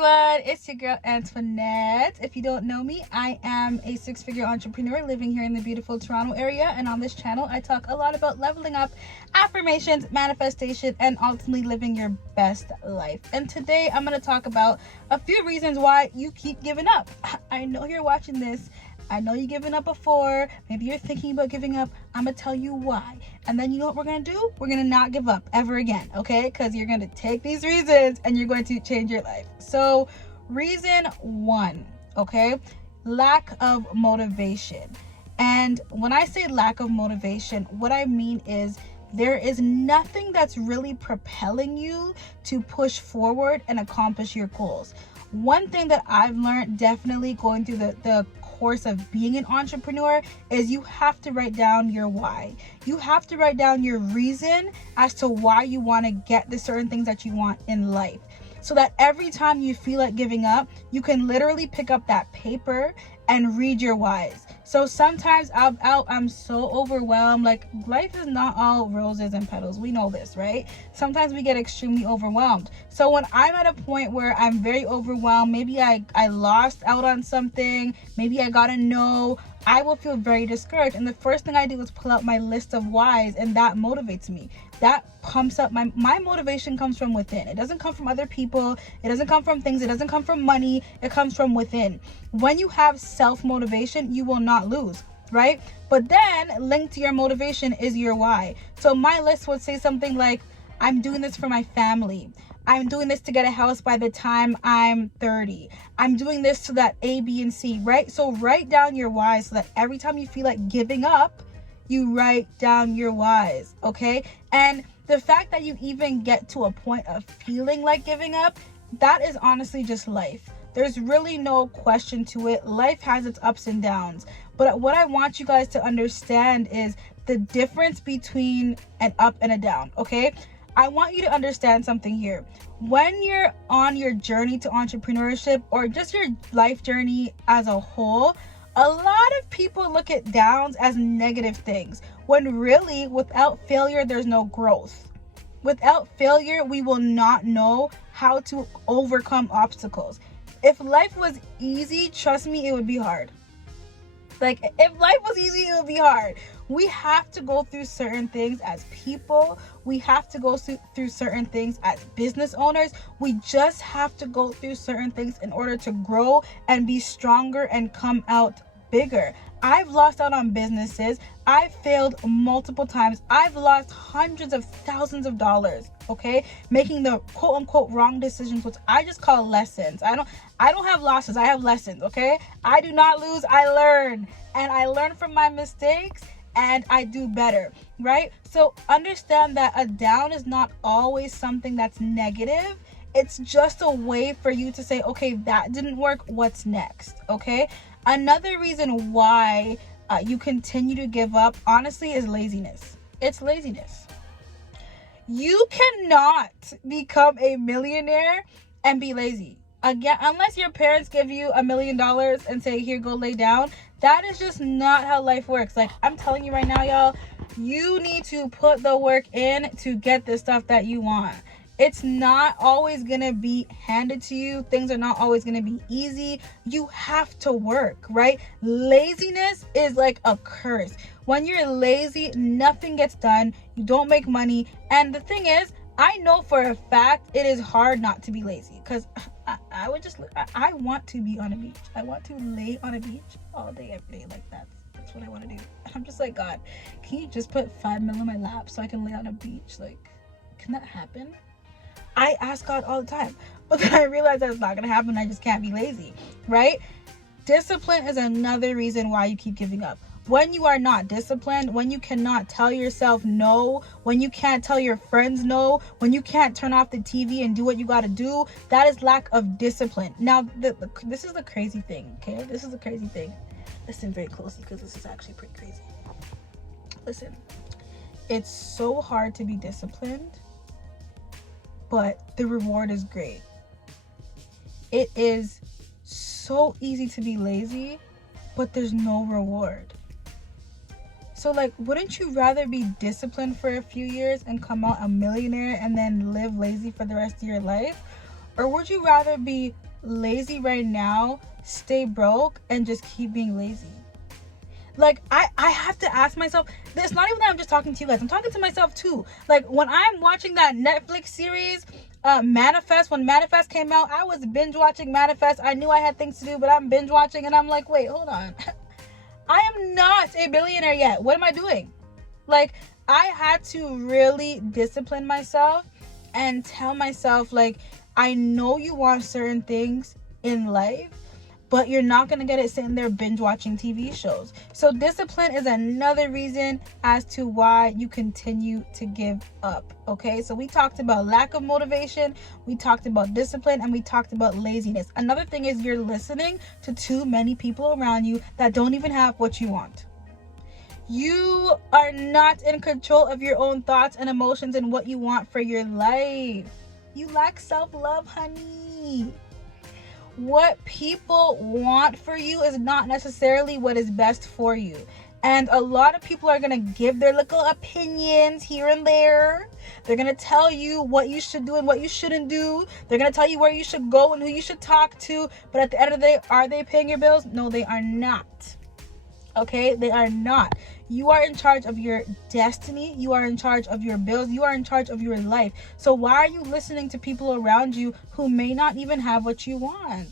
everyone, it's your girl Antoinette. If you don't know me, I am a six-figure entrepreneur living here in the beautiful Toronto area, and on this channel I talk a lot about leveling up, affirmations, manifestation, and ultimately living your best life. And today I'm going to talk about a few reasons why you keep giving up. I know you're watching this, I know you've given up before, maybe you're thinking about giving up. I'm gonna tell you why, and then you know what we're gonna do? We're gonna not give up ever again, okay? Because you're gonna take these reasons and you're going to change your life. So reason one, okay, lack of motivation. And when I say lack of motivation, what I mean is there is nothing that's really propelling you to push forward and accomplish your goals. One thing that I've learned definitely going through the course of being an entrepreneur is you have to write down your why. You have to write down your reason as to why you want to get the certain things that you want in life, so that every time you feel like giving up, you can literally pick up that paper and read your whys. So sometimes I'm so overwhelmed. Like, life is not all roses and petals. We know this, right? Sometimes we get extremely overwhelmed. So when I'm at a point where I'm very overwhelmed, maybe I lost out on something, maybe I got a no, I will feel very discouraged. And the first thing I do is pull out my list of whys, and that motivates me. That pumps up my motivation. Comes from within. It doesn't come from other people. It doesn't come from things. It doesn't come from money. It comes from within. When you have self-motivation, you will not lose, right? But then linked to your motivation is your why. So my list would say something like, I'm doing this for my family. I'm doing this to get a house by the time I'm 30. I'm doing this so that A, B, and C, right? So write down your why so that every time you feel like giving up, you write down your whys, okay? And the fact that you even get to a point of feeling like giving up, that is honestly just life. There's really no question to it. Life has its ups and downs. But what I want you guys to understand is the difference between an up and a down, okay? I want you to understand something here. When you're on your journey to entrepreneurship, or just your life journey as a whole, a lot of people look at downs as negative things, when really, without failure, there's no growth. Without failure, we will not know how to overcome obstacles. If life was easy, trust me, it would be hard. Like, if life was easy, it would be hard. We have to go through certain things as people. We have to go through certain things as business owners. We just have to go through certain things in order to grow and be stronger and come out bigger. I've lost out on businesses. I've failed multiple times. I've lost hundreds of thousands of dollars, okay, making the quote unquote wrong decisions, which I just call lessons. I don't have losses, I have lessons, okay? I do not lose, I learn. And I learn from my mistakes and I do better, right? So understand that a down is not always something that's negative. It's just a way for you to say, okay, that didn't work, what's next, okay? Another reason why you continue to give up, honestly, is laziness. It's laziness. You cannot become a millionaire and be lazy. Again, unless your parents give you $1 million and say, here, go lay down. That is just not how life works. Like, I'm telling you right now, y'all, you need to put the work in to get the stuff that you want. It's not always going to be handed to you. Things are not always going to be easy. You have to work, right? Laziness is like a curse. When you're lazy, nothing gets done. You don't make money. And the thing is, I know for a fact it is hard not to be lazy, because I want to be on a beach. I want to lay on a beach all day, every day. Like, that's what I want to do. And I'm just like, God, can you just put 5 mil in my lap so I can lay on a beach? Like, can that happen? I ask God all the time, but then I realize that's not going to happen. I just can't be lazy, right? Discipline is another reason why you keep giving up. When you are not disciplined, when you cannot tell yourself no, when you can't tell your friends no, when you can't turn off the TV and do what you got to do, that is lack of discipline. Now, this is the crazy thing, okay? This is the crazy thing. Listen very closely, because this is actually pretty crazy. Listen, it's so hard to be disciplined, but the reward is great. It is so easy to be lazy, but there's no reward. So, like, wouldn't you rather be disciplined for a few years and come out a millionaire and then live lazy for the rest of your life? Or would you rather be lazy right now, stay broke and just keep being lazy. Like, I have to ask myself, it's not even that I'm just talking to you guys, I'm talking to myself too. Like, when I'm watching that Netflix series, Manifest, when Manifest came out, I was binge watching Manifest. I knew I had things to do, but I'm binge watching, and I'm like, wait, hold on. I am not a billionaire yet. What am I doing? Like, I had to really discipline myself and tell myself, like, I know you want certain things in life, but you're not going to get it sitting there binge watching TV shows. So discipline is another reason as to why you continue to give up. Okay, so we talked about lack of motivation, we talked about discipline, and we talked about laziness. Another thing is you're listening to too many people around you that don't even have what you want. You are not in control of your own thoughts and emotions and what you want for your life. You lack self-love, honey. What people want for you is not necessarily what is best for you. And a lot of people are going to give their little opinions here and there. They're going to tell you what you should do and what you shouldn't do. They're going to tell you where you should go and who you should talk to. But at the end of the day, are they paying your bills? No, they are not. Okay, they are not. You are in charge of your destiny. You are in charge of your bills. You are in charge of your life. So why are you listening to people around you who may not even have what you want?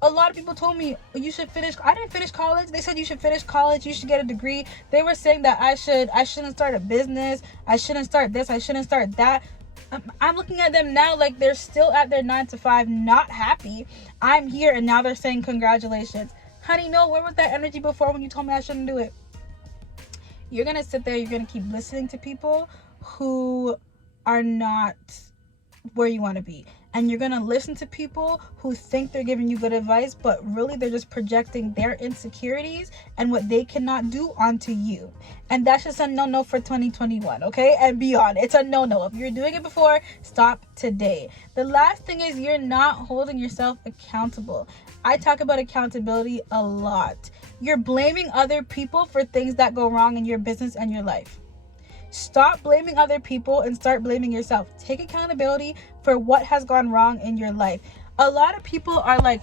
A lot of people told me you should finish. I didn't finish college. They said you should finish college. You should get a degree. They were saying that I shouldn't start a business. I shouldn't start this. I shouldn't start that. I'm looking at them now like they're still at their 9 to 5, not happy. I'm here and now they're saying congratulations. Honey, no, where was that energy before when you told me I shouldn't do it? You're going to sit there, you're going to keep listening to people who are not where you want to be. And you're going to listen to people who think they're giving you good advice, but really they're just projecting their insecurities and what they cannot do onto you. And that's just a no-no for 2021, okay? And beyond. It's a no-no. If you're doing it before, stop today. The last thing is you're not holding yourself accountable. I talk about accountability a lot. You're blaming other people for things that go wrong in your business and your life. Stop blaming other people and start blaming yourself. Take accountability for what has gone wrong in your life. A lot of people are like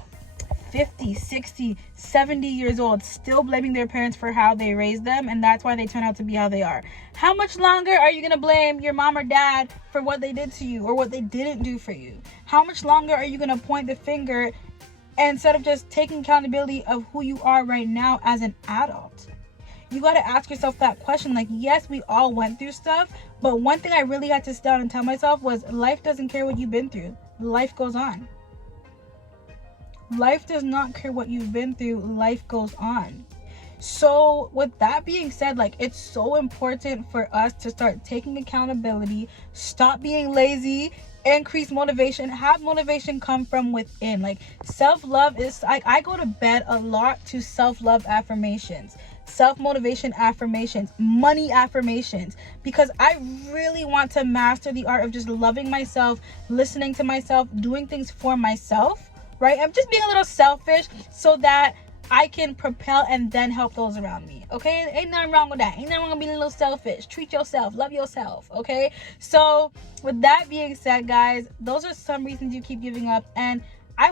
50, 60, 70 years old, still blaming their parents for how they raised them, and that's why they turn out to be how they are. How much longer are you going to blame your mom or dad for what they did to you or what they didn't do for you? How much longer are you going to point the finger instead of just taking accountability of who you are right now as an adult? You got to ask yourself that question. Like, yes, we all went through stuff, but one thing I really had to sit down and tell myself was life doesn't care what you've been through. Life goes on. Life does not care what you've been through. Life goes on. So with that being said, like, it's so important for us to start taking accountability, stop being lazy, increase motivation, have motivation come from within. Like, self-love is like, I go to bed a lot to self-love affirmations, self-motivation affirmations, money affirmations, because I really want to master the art of just loving myself, listening to myself, doing things for myself, right? I'm just being a little selfish so that I can propel and then help those around me, okay? Ain't nothing wrong with that. Ain't nothing wrong with being a little selfish. Treat yourself. Love yourself, okay? So with that being said, guys, those are some reasons you keep giving up. And I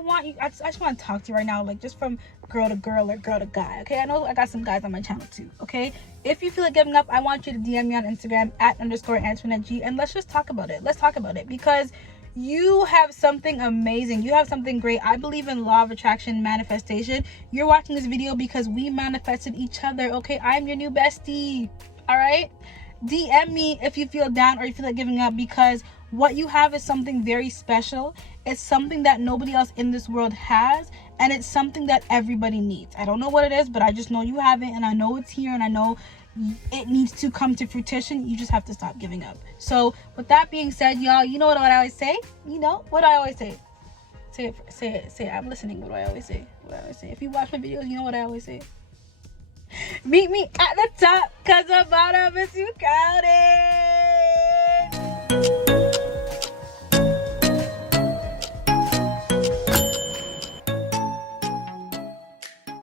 just want to talk to you right now, like, just from girl to girl or girl to guy, okay? I know I got some guys on my channel too, okay? If you feel like giving up, I want you to DM me on Instagram @_Antoinette G, and let's just talk about it. Let's talk about it, because you have something amazing. You have something great. I believe in law of attraction, manifestation. You're watching this video because we manifested each other, okay? I'm your new bestie, all right? DM me if you feel down or you feel like giving up, because what you have is something very special. It's something that nobody else in this world has, and it's something that everybody needs. I don't know what it is, but I just know you have it, and I know it's here, and I know it needs to come to fruition. You just have to stop giving up. So with that being said, y'all, you know what I always say? You know what I always say? Say it. I'm listening. What do I always say? If you watch my videos, you know what I always say. Meet me at the top, cause the bottom is you got it.